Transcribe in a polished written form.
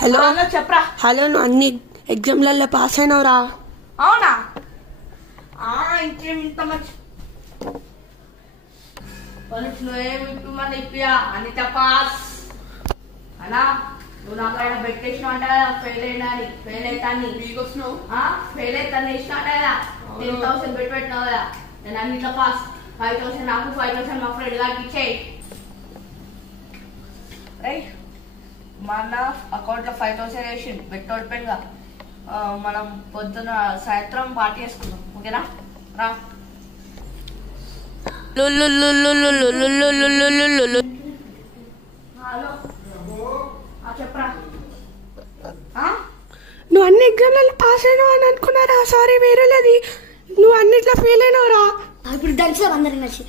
Hello చెప్పరా. Hello, నువ్వు అన్ని ఎగ్జామ్లలో పాస్ అయినవురా? అవునా? ఇంకేం ఇంత మంచి నువ్వేమి ఇంప్రూవ్మెంట్ ఇప్పియా అన్నిట పాస్ అలా. నువ్వు నాకైనా పెట్టేసినావు అంటే కదా ఫెయిల్ అయినా అని. ఫెయిల్ అవుతాన్ని ఫెయిల్ అవుతాను వేసినా అంటే కదా 10,000 పెట్టినావు కదా. నేను అన్నిట్లో పాస్. 5,000 నాకు, 5,000 మా ఫ్రెండ్ గారికి ఇచ్చేయి. రైట్, మా అన్న అకౌంట్లో 5,000 వేసిండు బెట్ ఓడిపోయిందిగా. మనం పొద్దున సాయంత్రం పార్టీ చేసుకుందాం, ఓకేనా? రా. చెప్పరా. నువ్వు అన్ని ఎగ్జామ్లలో పాస్ అయినావు అని అనుకున్నారా? సారీ, వేరేలేది. నువ్వు అన్నిట్లో ఫెయిల్ అయినావురా. ఇప్పుడు దంచుతాం అందరికి నచ్చి.